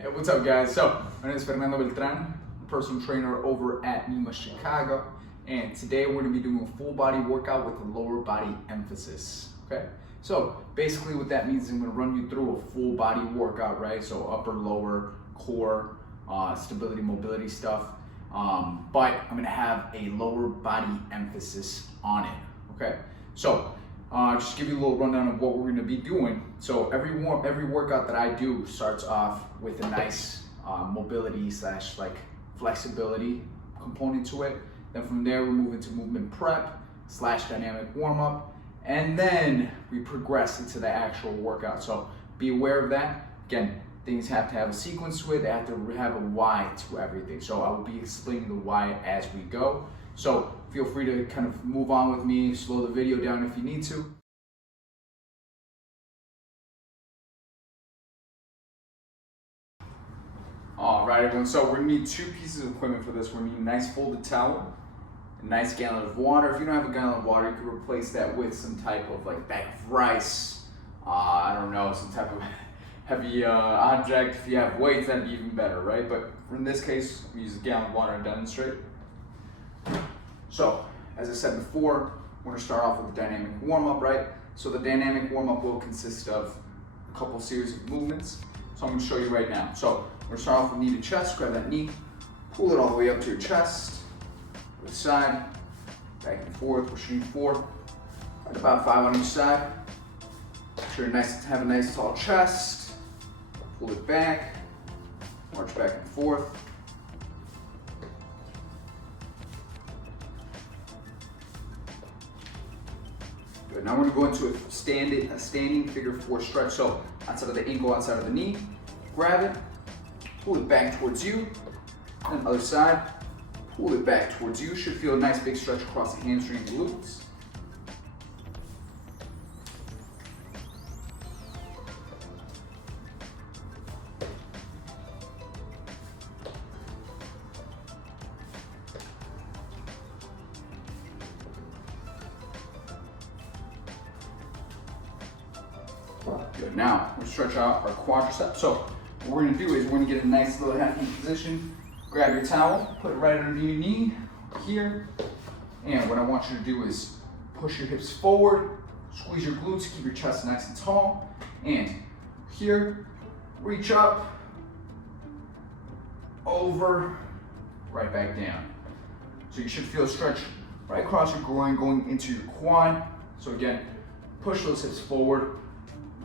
Hey, what's up, guys? So, my name is Fernando Beltran, personal trainer over at NEMA Chicago, and today we're going to be doing a full body workout with a lower body emphasis. Okay, so basically what that means is I'm going to run you through a full body workout, right? So upper, lower, core, stability, mobility stuff, but I'm going to have a lower body emphasis on it. Okay, so just give you a little rundown of what we're going to be doing. So every workout that I do starts off with a nice mobility slash like flexibility component to it. Then from there we move into movement prep slash dynamic warm up, and then we progress into the actual workout. So be aware of that. Again, things have to have a sequence to it. They have to have a why to everything. So I will be explaining the why as we go. So feel free to kind of move on with me, slow the video down if you need to. All right, everyone, so we're gonna need two pieces of equipment for this. We're gonna need a nice folded towel, a nice gallon of water. If you don't have a gallon of water, you can replace that with some type of like bag of rice, I don't know, some type of heavy object. If you have weights, that'd be even better, right? But in this case, we use a gallon of water to demonstrate. So, as I said before, we're gonna start off with the dynamic warm-up, right? So the dynamic warm-up will consist of a couple series of movements. So I'm gonna show you right now. So we're gonna start off with knee to chest, grab that knee, pull it all the way up to your chest, to the side, back and forth. We're shooting 4, right about 5 on each side. Make sure you're have a nice tall chest, pull it back, march back and forth. Good. Now we're going to go into a standing figure 4 stretch. So outside of the ankle, outside of the knee, grab it, pull it back towards you, and other side, pull it back towards you. Should feel a nice big stretch across the hamstring and glutes. Good. Now we're gonna stretch out our quadriceps. So what we're gonna do is we're gonna get a nice little half knee position. Grab your towel, put it right under your knee here, and what I want you to do is push your hips forward, squeeze your glutes, keep your chest nice and tall, and here, reach up, over, right back down. So you should feel a stretch right across your groin going into your quad. So again, push those hips forward,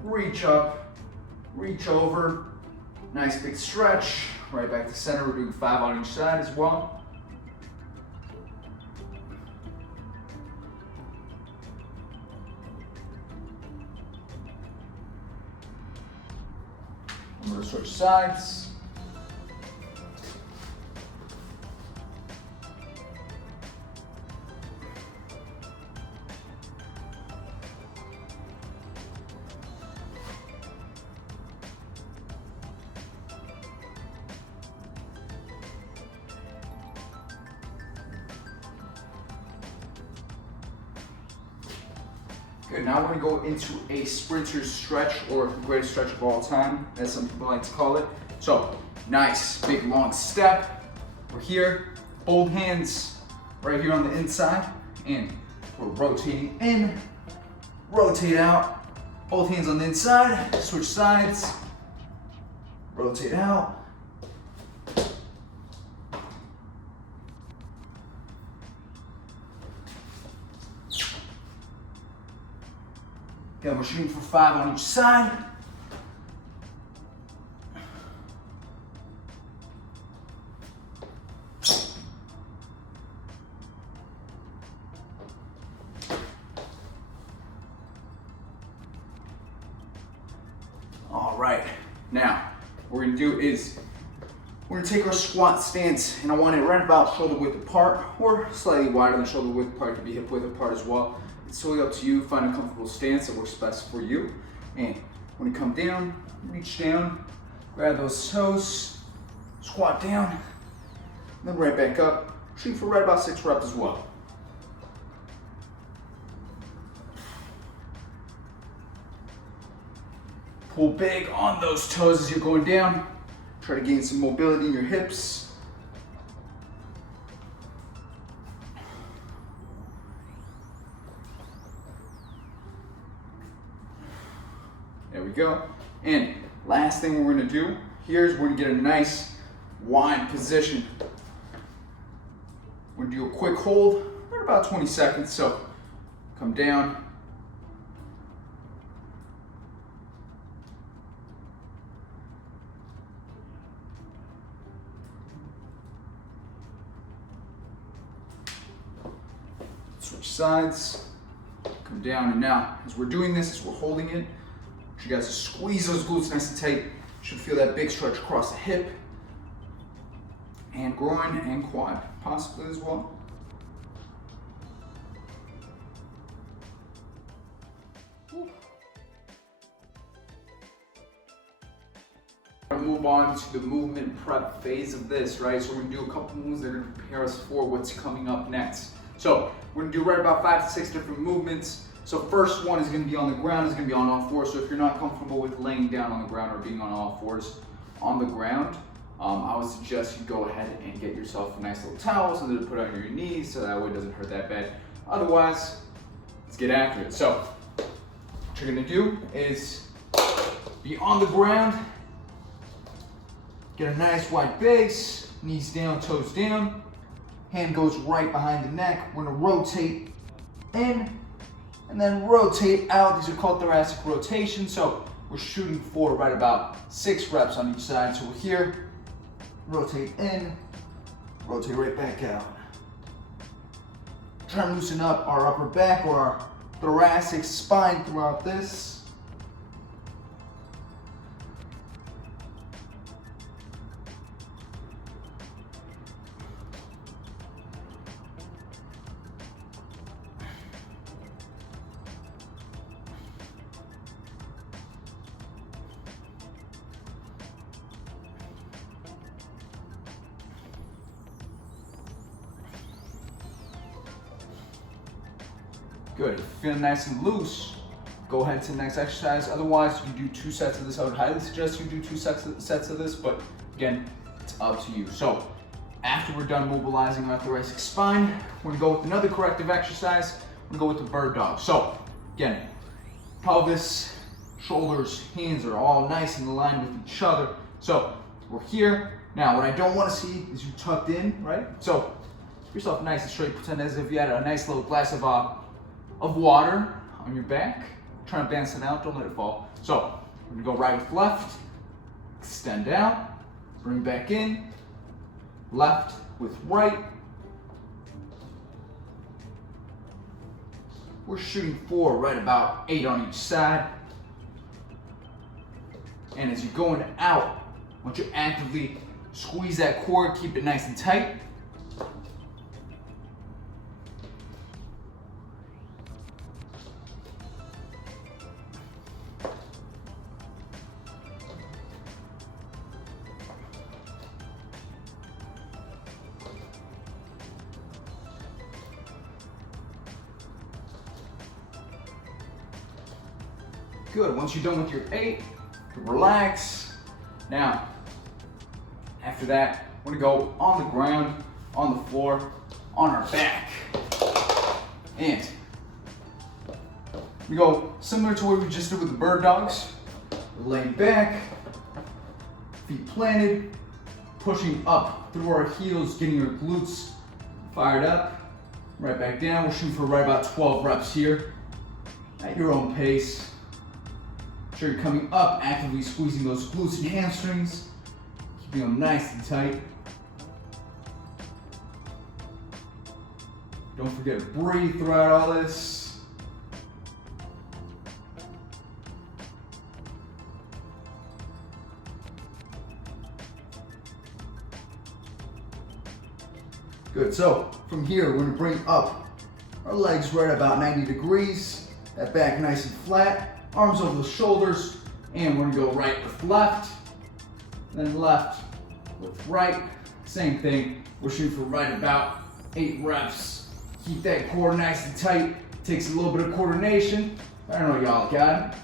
reach up, reach over, nice big stretch, right back to center. We're doing 5 on each side as well. I'm going to switch sides. Good, now we're gonna go into a sprinter's stretch, or the greatest stretch of all time, as some people like to call it. So, nice, big, long step. We're here, both hands right here on the inside, and we're rotating in, rotate out, both hands on the inside, switch sides, rotate out. Again, we're shooting for 5 on each side. All right, now what we're gonna do is we're gonna take our squat stance, and I want it right about shoulder width apart, or slightly wider than shoulder width apart. It can be hip width apart as well. It's totally up to you. Find a comfortable stance that works best for you. And when you come down, reach down, grab those toes, squat down, then right back up. Shoot for right about 6 reps as well. Pull big on those toes as you're going down. Try to gain some mobility in your hips. There we go. And last thing we're gonna do here is we're gonna get a nice wide position. We're gonna do a quick hold for about 20 seconds. So come down. Switch sides, come down, and now as we're doing this, as we're holding it, I want you guys to squeeze those glutes nice and tight. You should feel that big stretch across the hip and groin and quad, possibly as well. Move on to the movement prep phase of this, right? So we're gonna do a couple moves that are gonna prepare us for what's coming up next. So we're gonna do right about 5 to 6 different movements. So first one is gonna be on the ground, is gonna be on all fours. So if you're not comfortable with laying down on the ground or being on all fours on the ground, I would suggest you go ahead and get yourself a nice little towel so that you put it on your knees so that way it doesn't hurt that bad. Otherwise, let's get after it. So what you're gonna do is be on the ground, get a nice wide base, knees down, toes down. Hand goes right behind the neck. We're gonna rotate in and then rotate out. These are called thoracic rotations. So we're shooting for right about 6 reps on each side. So we're here, rotate in, rotate right back out. Try to loosen up our upper back or our thoracic spine throughout this. Good, feeling nice and loose, go ahead to the next exercise. Otherwise, you do 2 sets of this. I would highly suggest you do 2 sets of this, but again, it's up to you. So after we're done mobilizing our thoracic spine, we're gonna go with another corrective exercise. We're gonna go with the bird dog. So again, pelvis, shoulders, hands are all nice and aligned with each other. So we're here. Now, what I don't wanna see is you tucked in, right? So keep yourself nice and straight. Pretend as if you had a nice little glass of water on your back. Try to balance it out, don't let it fall. So we're gonna go right with left, extend out, bring back in, left with right. We're shooting for right about 8 on each side. And as you're going out, I want you to actively squeeze that core, keep it nice and tight. Good, once you're done with your 8, relax. Now, after that, we're gonna go on the ground, on the floor, on our back. And we go similar to what we just did with the bird dogs. We're laying back, feet planted, pushing up through our heels, getting your glutes fired up. Right back down, we're shooting for right about 12 reps here at your own pace. Sure you're coming up, actively squeezing those glutes and hamstrings, keeping them nice and tight. Don't forget to breathe throughout all this. Good, so from here, we're gonna bring up our legs right about 90 degrees, that back nice and flat. Arms over the shoulders, and we're gonna go right with left, then left with right. Same thing, we're shooting for right about 8 reps. Keep that core nice and tight. Takes a little bit of coordination. I don't know y'all got it.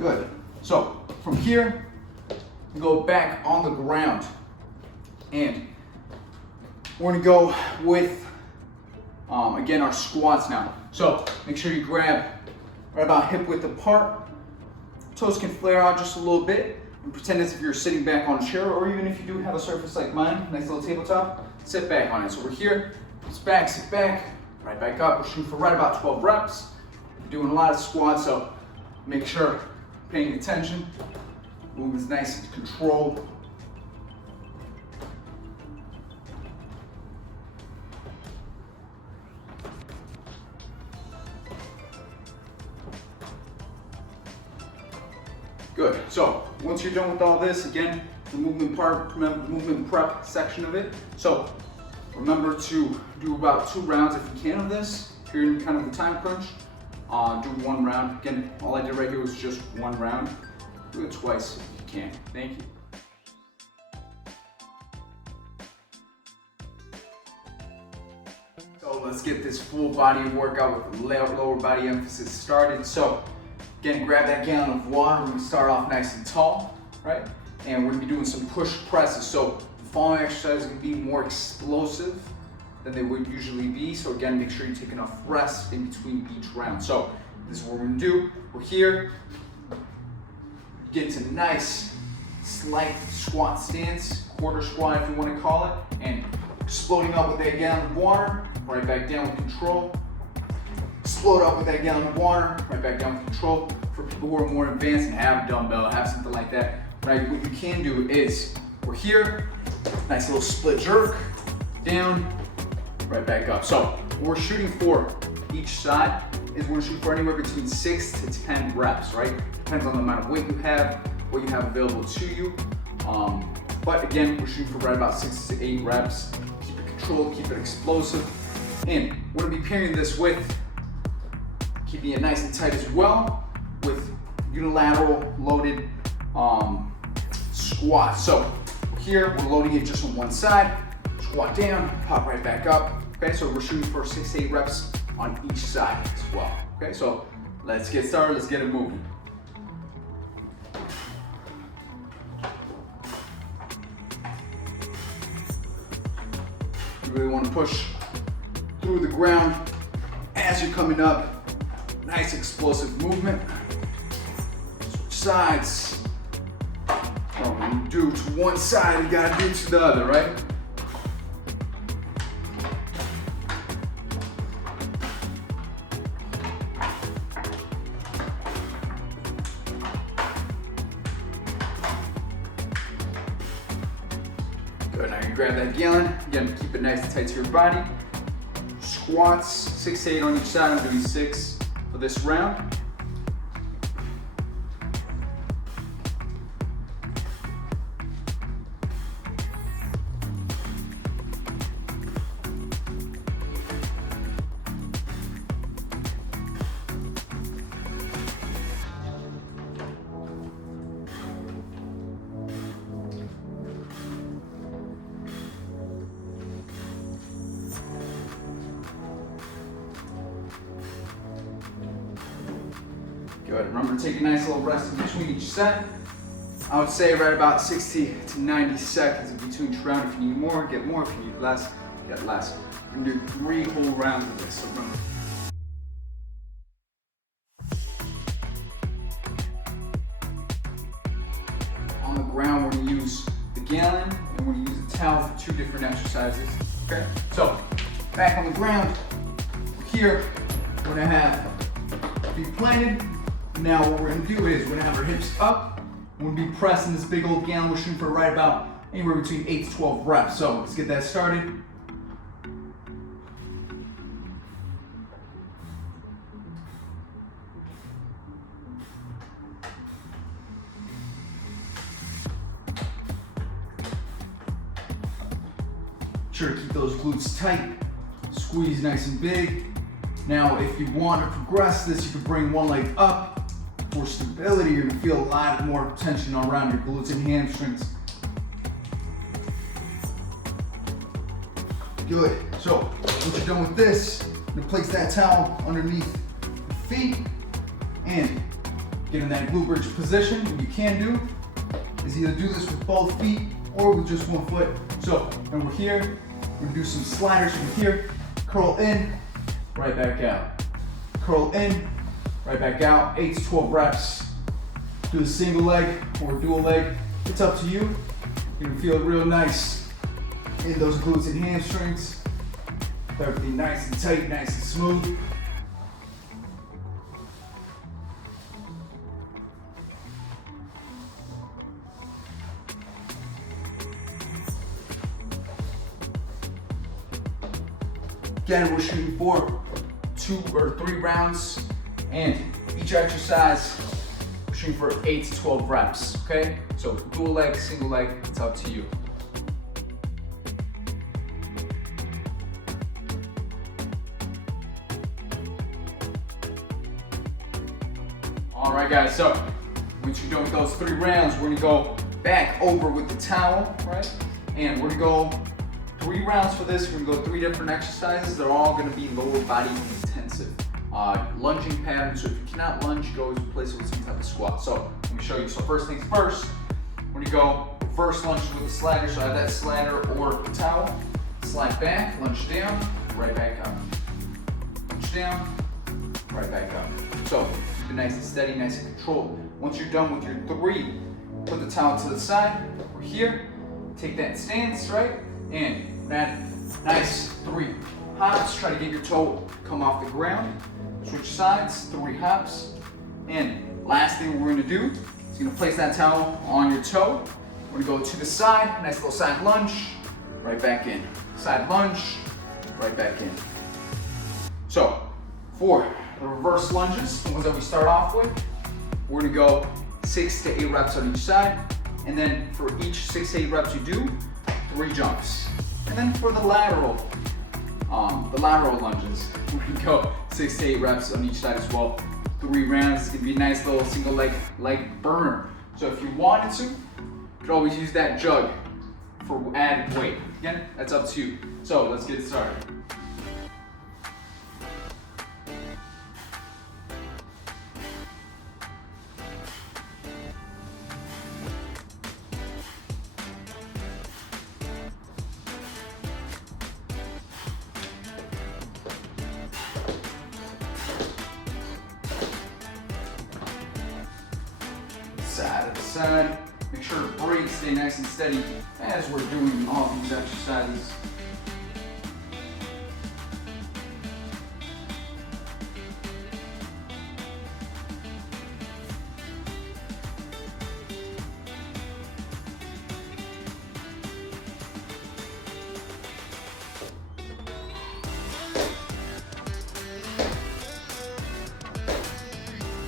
Good. So from here, we go back on the ground. And we're gonna go with, again, our squats now. So make sure you grab right about hip width apart. Toes can flare out just a little bit. And pretend as if you're sitting back on a chair, or even if you do have a surface like mine, nice little tabletop, sit back on it. So we're here, sit back, right back up. We're shooting for right about 12 reps. We're doing a lot of squats, so make sure paying attention. Movement's nice and controlled. Good. So once you're done with all this, again, the movement prep section of it. So remember to do about 2 rounds if you can of this. If you're in kind of the time crunch, do 1 round. Again, all I did right here was just 1 round. Do it twice if you can. Thank you. So let's get this full body workout with lower body emphasis started. So again, grab that gallon of water. We're gonna start off nice and tall, right? And we're gonna be doing some push presses. So the following exercises are gonna be more explosive than they would usually be. So again, make sure you take enough rest in between each round. So this is what we're gonna do. We're here, get to nice, slight squat stance, quarter squat if you wanna call it, and exploding up with that gallon of water, right back down with control. Explode up with that gallon of water, right back down with control. For people who are more advanced and have a dumbbell, have something like that, right? What you can do is, we're here, nice little split jerk, down, right back up. So what we're shooting for each side is we're shooting for anywhere between 6 to 10 reps, right? Depends on the amount of weight you have, what you have available to you. But again, we're shooting for right about 6 to 8 reps. Keep it controlled, keep it explosive. And we're gonna be pairing this with keeping it nice and tight as well with unilateral loaded squats. So here we're loading it just on one side, squat down, pop right back up. Okay, so we're shooting for 6 to 8 reps on each side as well. Okay, so let's get started, let's get it moving. You really want to push through the ground as you're coming up. Nice explosive movement. Switch sides. When you do to one side, you gotta do to the other, right? Good, now you grab that gallon. Again, keep it nice and tight to your body. Squats, 6 to 8 on each side. I'm doing 6 for this round. Good. Remember to take a nice little rest in between each set. I would say right about 60 to 90 seconds in between each round. If you need more, get more. If you need less, get less. We're gonna do 3 whole rounds of this. So remember. On the ground, we're gonna use the gallon and we're gonna use the towel for 2 different exercises. Okay? So, back on the ground, here, we're gonna have feet planted. Now what we're gonna do is we're gonna have our hips up. We're gonna be pressing this big old gallon. We're shooting for right about anywhere between 8 to 12 reps. So let's get that started. Sure to keep those glutes tight. Squeeze nice and big. Now, if you want to progress this, you can bring one leg up. For stability, you're gonna feel a lot more tension around your glutes and hamstrings. Good. So, once you're done with this, you're gonna place that towel underneath your feet and get in that glute bridge position. What you can do is either do this with both feet or with just one foot. So, and we're here, we're gonna do some sliders from here, curl in, right back out. Curl in, right back out, 8 to 12 reps. Do a single leg or dual leg, it's up to you. You're gonna feel it real nice in those glutes and hamstrings. Everything nice and tight, nice and smooth. Again, we're shooting for 2 or 3 rounds, and each exercise, we're shooting for 8 to 12 reps, okay? So dual leg, single leg, it's up to you. All right, guys, so once you're done with those 3 rounds, we're gonna go back over with the towel, right? And we're gonna go 3 rounds for this. We're gonna go 3 different exercises. They're all gonna be lower body intensive. Lunging pattern, so if you cannot lunge, you can always replace it with some type of squat. So let me show you. So first things first, we're gonna go first lunge with the slider. So I have that slider or towel. Slide back, lunge down, right back up. Lunge down, right back up. So keep it nice and steady, nice and controlled. Once you're done with your 3, put the towel to the side. We're here. Take that stance, right? And that nice 3 hops. Try to get your toe come off the ground. Switch sides, 3 hops. And last thing we're gonna do is gonna place that towel on your toe. We're gonna go to the side, nice little side lunge, right back in. Side lunge, right back in. So for the reverse lunges, the ones that we start off with, we're gonna go 6 to 8 reps on each side. And then for each 6 to 8 reps you do, 3 jumps. And then for the lateral lunges, we can go 6 to 8 reps on each side as well. 3 rounds. It's gonna be a nice little single leg burner. So if you wanted to, you could always use that jug for added weight. Again, that's up to you. So let's get started. Side to side. Make sure to breathe, stay nice and steady as we're doing all these exercises.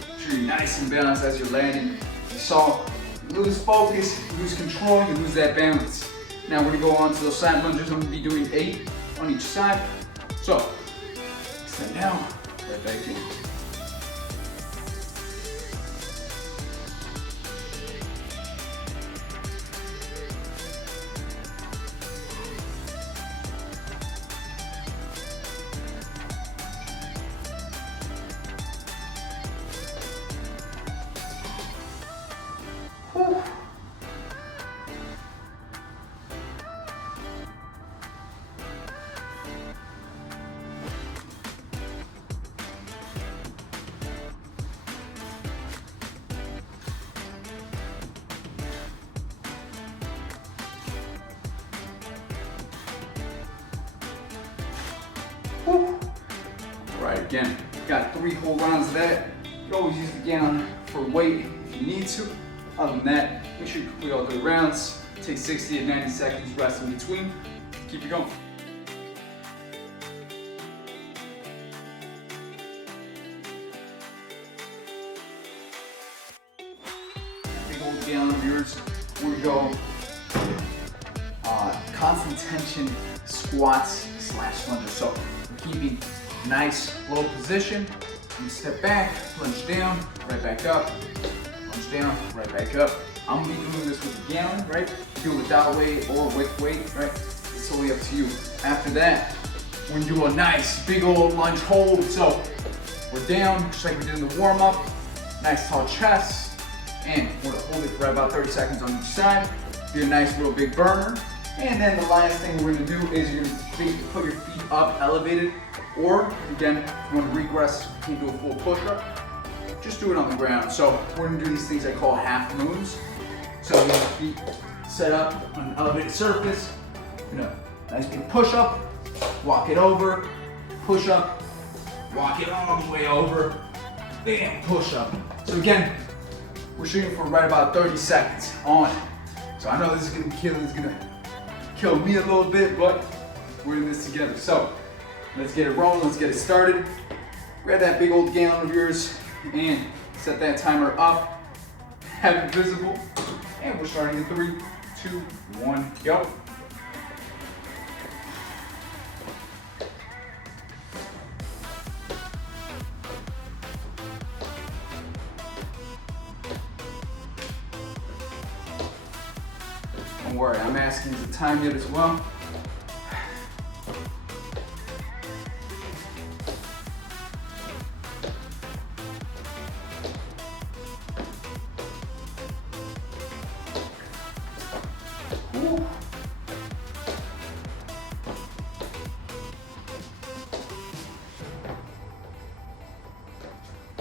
Make sure you're nice and balanced as you're landing. So you lose focus, you lose control, you lose that balance. Now we're gonna go on to those side lunges. I'm gonna be doing 8 on each side. So extend down, right back in. Whew. Whew. Right, again, got 3 whole rounds of that. You can always use it again for weight if you need to. Other than that, make sure you complete all 3 rounds. Take 60 to 90 seconds, rest in between. Keep it going. Big old gallon of yours. We go constant tension squats / lunges. So we're keeping nice low position. You step back, lunge down, right back up. Down, right back up. I'm gonna be doing this with a gallon, right? Do it without weight or with weight, right? It's totally up to you. After that, we're gonna do a nice big old lunge hold. So we're down, just like we did in the warm up. nice tall chest, and we're gonna hold it for about 30 seconds on each side. Do a nice little big burner. And then the last thing we're gonna do is you're gonna put your feet up elevated, or again, if you wanna regress, you can do a full push-up, just do it on the ground. So we're gonna do these things I call half moons. So you have your feet set up on an elevated surface, nice big push-up, walk it over, push up, walk it all the way over, bam, push up. So again, we're shooting for right about 30 seconds on. So I know this is gonna kill me a little bit, but we're in this together. So let's get it rolling, let's get it started. Grab that big old gallon of yours and set that timer up, have it visible, and we're starting in 3, 2, 1, go. Don't worry, I'm asking you to time it as well. Woo.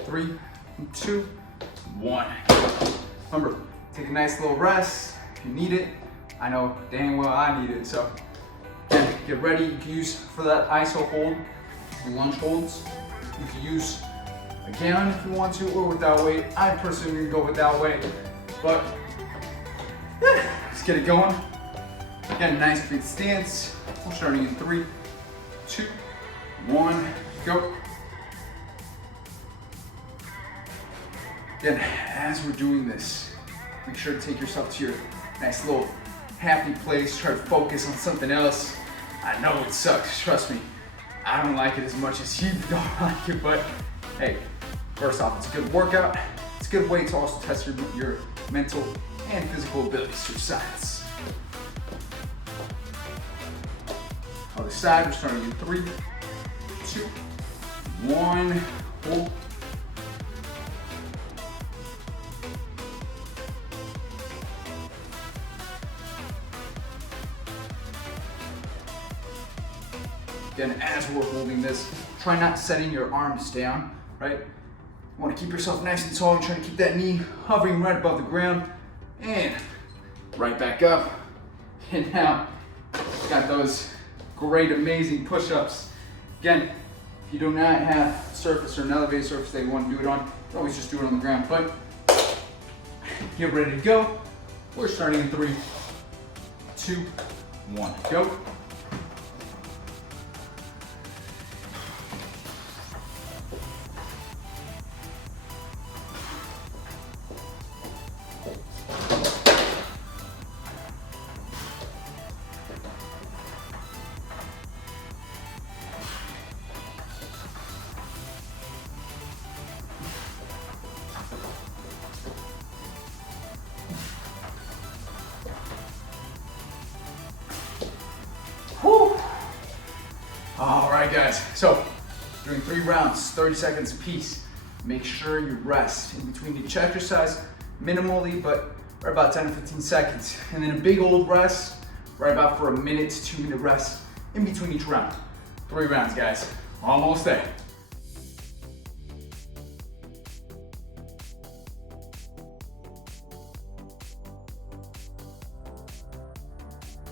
3, 2, 1. Remember, take a nice little rest if you need it. I know dang well I need it, so get ready. You can use for that ISO hold, the lunge holds. You can use a gallon if you want to, or without weight. I personally go without weight, but let's get it going. Again, nice big stance. We're starting in 3, 2, 1, go. Again, as we're doing this, make sure to take yourself to your nice little happy place. Try to focus on something else. I know it sucks, trust me. I don't like it as much as you don't like it, but hey, first off, it's a good workout. It's a good way to also test your mental and physical abilities through science. Other side, we're starting in 3, 2, 1, hold. Again, as we're holding this, try not setting your arms down, right? You want to keep yourself nice and tall and try to keep that knee hovering right above the ground and right back up. And now, got those great, amazing push-ups. Again, if you do not have a surface or an elevated surface that you want to do it on, you can always just do it on the ground. But get ready to go. We're starting in 3, 2, 1, go. Whew. All right, guys, so doing 3 rounds, 30 seconds apiece. Make sure you rest in between each exercise, minimally, but right about 10 to 15 seconds. And then a big old rest, right about for a minute to 2 minute rest in between each round. 3 rounds, guys, almost there.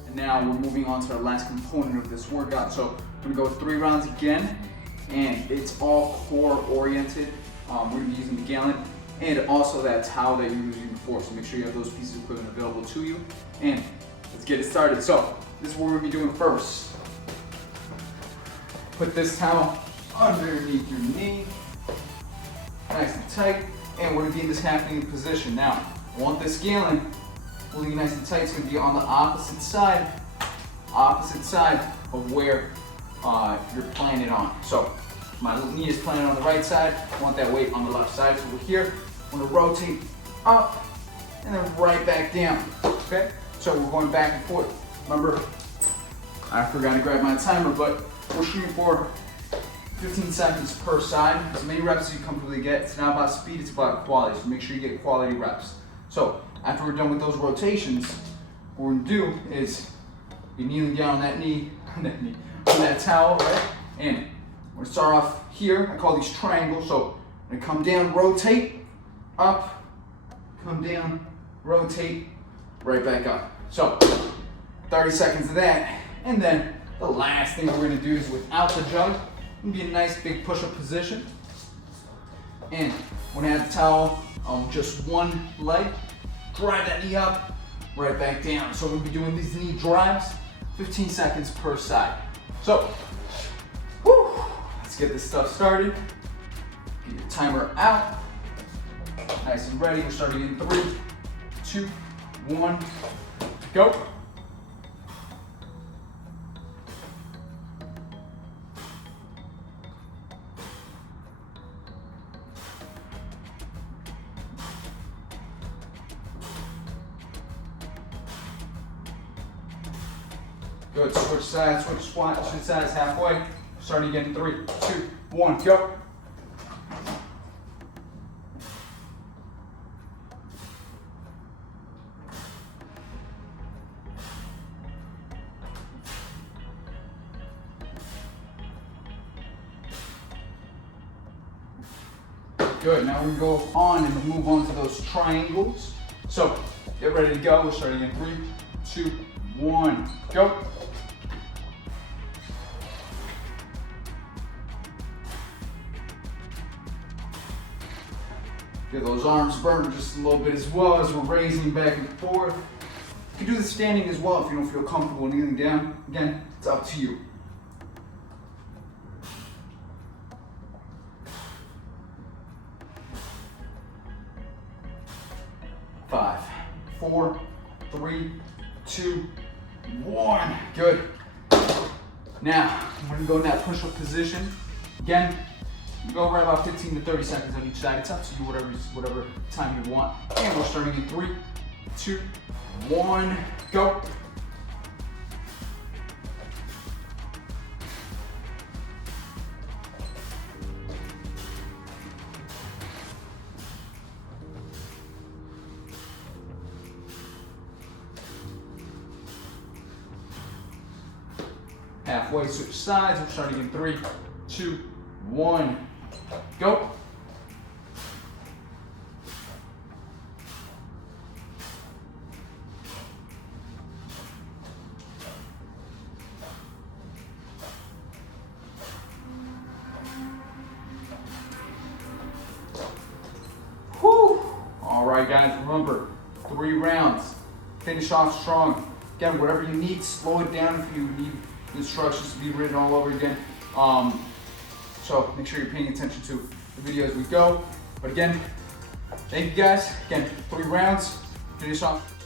And now we're moving on to our last component of this workout. So I'm gonna go 3 rounds again, and it's all core oriented. We're gonna be using the gallon and also that towel that you were using before. So make sure you have those pieces of equipment available to you. And let's get it started. So this is what we're gonna be doing first. Put this towel underneath your knee, nice and tight, and we're gonna be in this half knee position. Now, I want this gallon holding nice and tight. It's gonna be on the opposite side of where you're playing it on. So my knee is playing on the right side. I want that weight on the left side. So we're here. I'm gonna rotate up and then right back down. Okay? So we're going back and forth. Remember, I forgot to grab my timer, but we're shooting for 15 seconds per side. As many reps as you comfortably get. It's not about speed, it's about quality. So make sure you get quality reps. So after we're done with those rotations, what we're gonna do is be kneeling down on that knee, on that towel, right? And we're gonna start off here. I call these triangles. So I'm gonna come down, rotate, up, come down, rotate, right back up. So 30 seconds of that. And then the last thing we're gonna do is without the jug, it's gonna be a nice big push-up position. And when I have the towel on just one leg, drive that knee up, right back down. So we'll be doing these knee drives, 15 seconds per side. So, let's get this stuff started. Get your timer out. Nice and ready. We're starting in 3, 2, 1, go. Good, switch sides, switch sides halfway. Starting again, 3, 2, 1, go. Good, now we're gonna go on and move on to those triangles. So, get ready to go. We're starting in 3, 2, 1, go. Get those arms burned just a little bit as well as we're raising back and forth. You can do the standing as well if you don't feel comfortable kneeling down. Again, it's up to you. 5, 4, 3, 2, 1. Good. Now, I'm gonna go in that push-up position. Again, you go right about 15 to 30 seconds on each side. It's up to you, whatever time you want. And we're starting in 3, 2, 1, go. Halfway, switch sides. We're starting in 3, 2, 1, go. Whew. All right, guys, remember, 3 rounds. Finish off strong. Again, whatever you need, slow it down if you need instructions to be written all over again. So make sure you're paying attention to the video as we go. But again, thank you guys. Again, 3 rounds. Finish off.